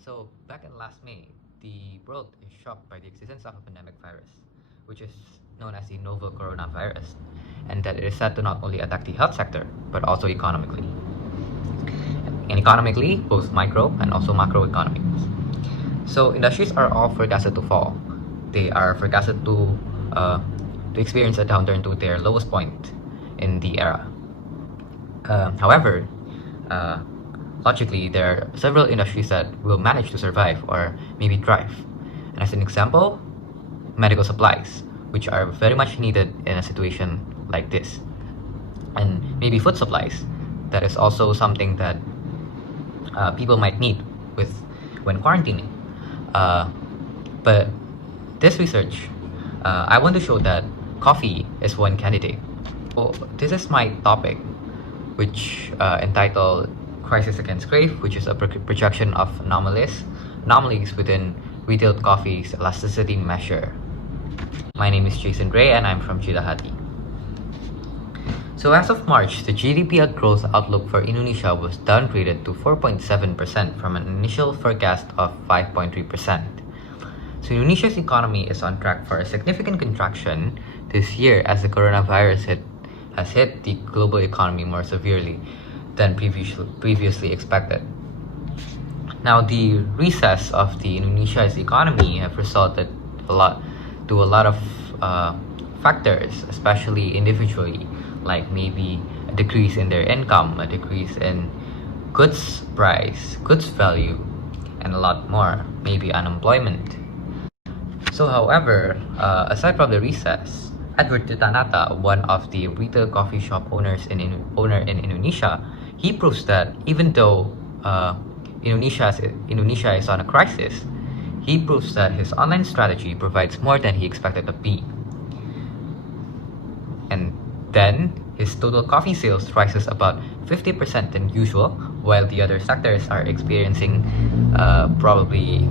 So, back in last May, the world is shocked by the existence of a pandemic virus, which is known as the novel coronavirus, and that it is said to not only attack the health sector, but also economically. And economically, both micro and also macro economies. So, industries are all forecasted to fall. They are forecasted to experience a downturn to their lowest point in the era. However, uh, logically, there are several industries that will manage to survive or maybe thrive. And as an example, medical supplies, which are very much needed in a situation like this. And maybe food supplies, that is also something that people might need when quarantining. But this research, I want to show that coffee is one candidate. So this is my topic, which entitled Crisis Against Crave, which is a projection of anomalies within retail coffee's elasticity measure. My name is Jason Ray and I'm from Chilahati. So as of March, the GDP growth outlook for Indonesia was downgraded to 4.7% from an initial forecast of 5.3%. So Indonesia's economy is on track for a significant contraction this year as the coronavirus has hit the global economy more severely than previously expected. Now, the recess of the Indonesia's economy have resulted to a lot of factors, especially individually, like maybe a decrease in their income, a decrease in goods price, goods value, and a lot more, maybe unemployment. So, however, aside from the recess, Edward Titanata, one of the retail coffee shop owners in Indonesia, he proves that even though Indonesia is on a crisis, he proves that his online strategy provides more than he expected to be. And then his total coffee sales rises about 50% than usual, while the other sectors are experiencing probably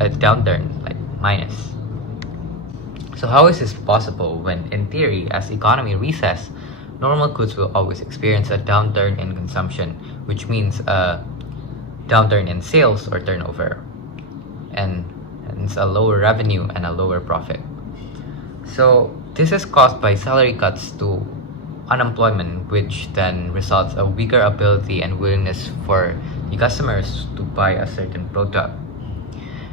a downturn, like minus. So how is this possible when, in theory, as economy recess, normal goods will always experience a downturn in consumption, which means a downturn in sales or turnover, and hence a lower revenue and a lower profit. So this is caused by salary cuts to unemployment, which then results a weaker ability and willingness for the customers to buy a certain product.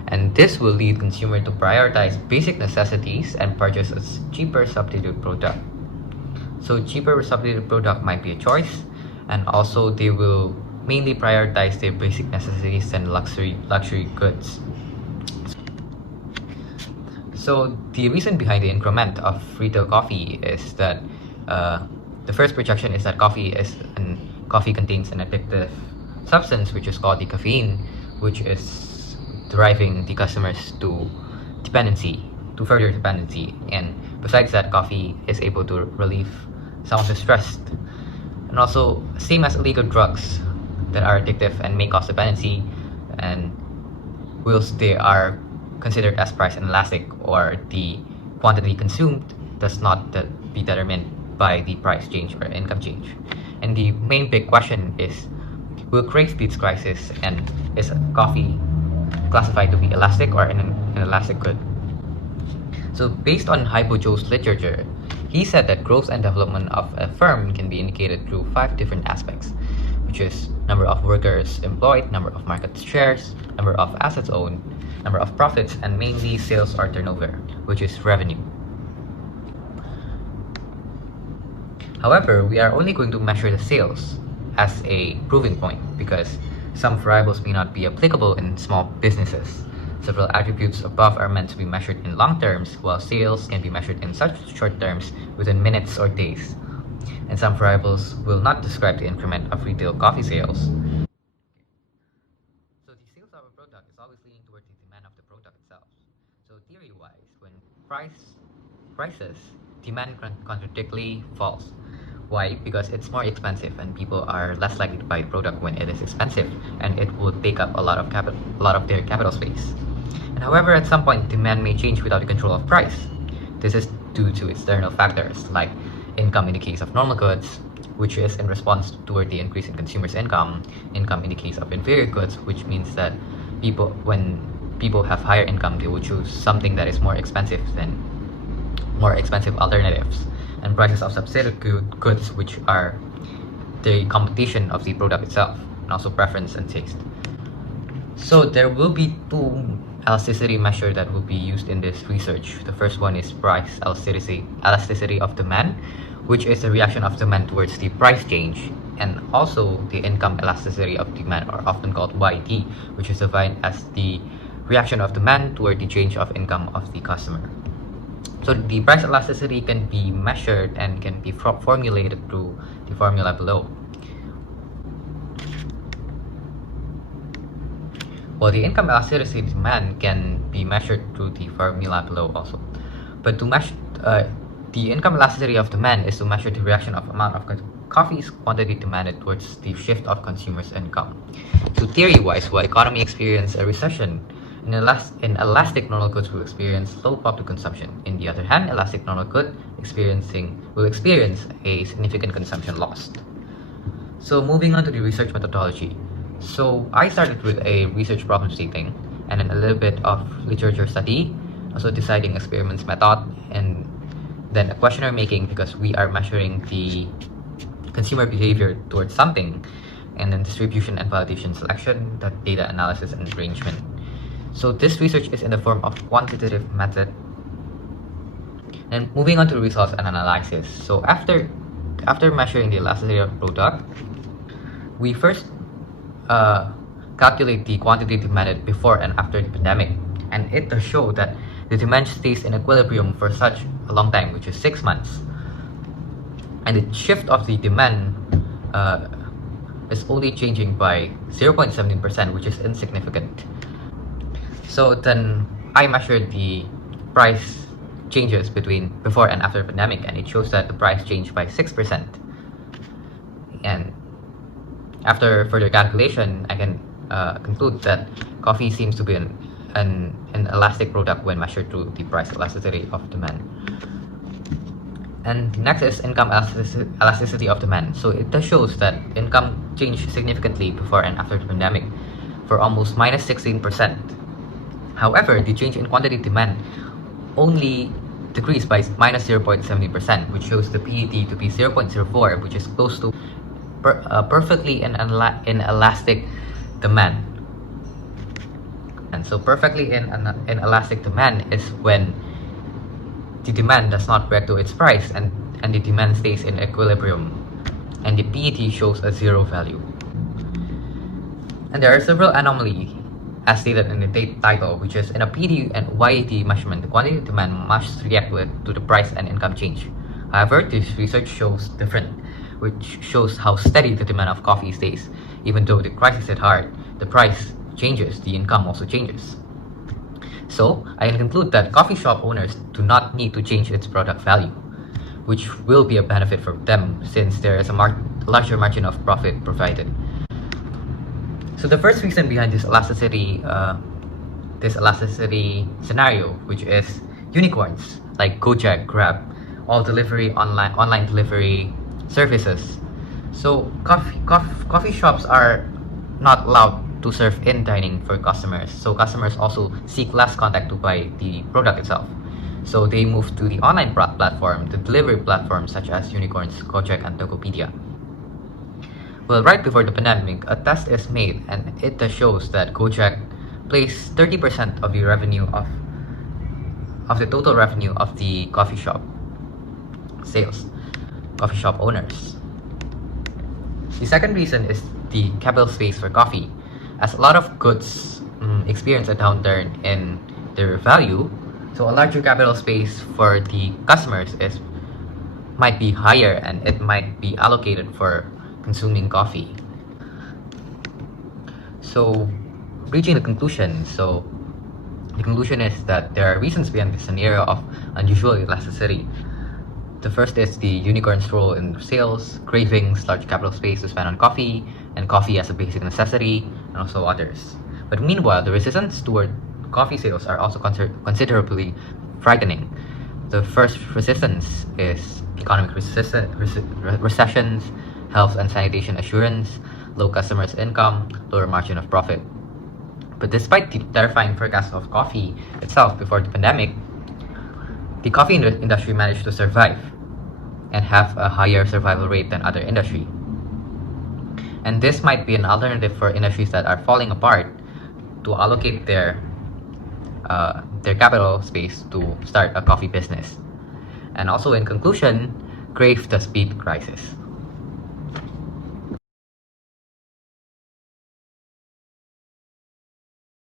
And this will lead consumer to prioritize basic necessities and purchase a cheaper substitute product. So cheaper substitute product might be a choice, and also they will mainly prioritize their basic necessities and luxury goods. So the reason behind the increment of retail coffee is that the first projection is that coffee contains an addictive substance, which is called the caffeine, which is driving the customers to further dependency. And besides that, coffee is able to relieve some of the stress. And also, same as illegal drugs that are addictive and may cause dependency, and whilst they are considered as price inelastic, or the quantity consumed does not be determined by the price change or income change. And the main big question is, will Crave beat crisis, and is coffee classified to be elastic or an inelastic good? So based on Hypo Joe's literature, he said that growth and development of a firm can be indicated through 5 different aspects, which is number of workers employed, number of market shares, number of assets owned, number of profits, and mainly sales or turnover, which is revenue. However, we are only going to measure the sales as a proving point because some variables may not be applicable in small businesses. Several attributes above are meant to be measured in long terms, while sales can be measured in such short terms within minutes or days. And some variables will not describe the increment of retail coffee sales. So the sales of a product is always leaning toward the demand of the product itself. So theory-wise, when prices, demand contradictorily falls. Why? Because it's more expensive and people are less likely to buy the product when it is expensive, and it will take up a lot of their capital space. And however, at some point, demand may change without the control of price. This is due to external factors like income in the case of normal goods, which is in response toward the increase in consumers' income in the case of inferior goods, which means that people have higher income, they will choose something that is more expensive than more expensive alternatives, and prices of substitute goods, which are the competition of the product itself, and also preference and taste. So there will be two elasticity measures that will be used in this research. The first one is price elasticity of demand, which is the reaction of demand towards the price change, and also the income elasticity of demand, or often called YT, which is defined as the reaction of demand toward the change of income of the customer. So the price elasticity can be measured and can be formulated through the formula below. Well, the income elasticity of demand can be measured through the formula below also. But to measure the income elasticity of demand is to measure the reaction of amount of coffee's quantity demanded towards the shift of consumers' income. So theory-wise, while economy experiences a recession, in elastic normal goods will experience low public consumption. In the other hand, elastic normal good will experience a significant consumption loss. So moving on to the research methodology. So I started with a research problem stating, and then a little bit of literature study, also deciding experiments method, and then a questionnaire making, because we are measuring the consumer behavior towards something, and then distribution and validation selection, data analysis and arrangement. So this research is in the form of quantitative method. And moving on to the results and analysis. So after measuring the elasticity of product, we first calculate the quantity demanded before and after the pandemic, and it does show that the demand stays in equilibrium for such a long time, which is 6 months, and the shift of the demand is only changing by 0.17%, which is insignificant. So then I measured the price changes between before and after the pandemic, and it shows that the price changed by 6%. And after further calculation, I can conclude that coffee seems to be an elastic product when measured through the price elasticity of demand. And next is income elasticity of demand. So it does shows that income changed significantly before and after the pandemic for almost minus 16%. However, the change in quantity demand only decreased by minus 0.70%, which shows the PET to be 0.04, which is close to perfectly in elastic demand. And so perfectly in elastic demand is when the demand does not react to its price, and the demand stays in equilibrium, and the PET shows a zero value. And there are several anomalies as stated in the title, which is in a PET and YET measurement, the quantity of demand must react to the price and income change. However, this research shows different, which shows how steady the demand of coffee stays. Even though the crisis hit hard, the price changes, the income also changes. So I can conclude that coffee shop owners do not need to change its product value, which will be a benefit for them since there is a larger margin of profit provided. So the first reason behind this elasticity scenario, which is unicorns like Gojek, Grab, all online delivery services. So coffee shops are not allowed to serve in dining for customers. So customers also seek less contact to buy the product itself. So they move to the online platform, the delivery platforms such as unicorns, Gojek, and Tokopedia. Well, right before the pandemic, a test is made, and it shows that Gojek plays 30% of the revenue of the total revenue of the coffee shop owners. The second reason is the capital space for coffee. As a lot of goods experience a downturn in their value, so a larger capital space for the customers might be higher, and it might be allocated for consuming coffee. So reaching the conclusion, the conclusion is that there are reasons behind this scenario of unusual elasticity. The first is the unicorn's role in sales, cravings, large capital space to spend on coffee, and coffee as a basic necessity, and also others. But meanwhile, the resistance toward coffee sales are also considerably frightening. The first resistance is economic recessions, health and sanitation assurance, low customers' income, lower margin of profit. But despite the terrifying forecast of coffee itself before the pandemic, the coffee industry managed to survive and have a higher survival rate than other industry. And this might be an alternative for industries that are falling apart to allocate their capital space to start a coffee business. And also in conclusion, Crave the speed crisis.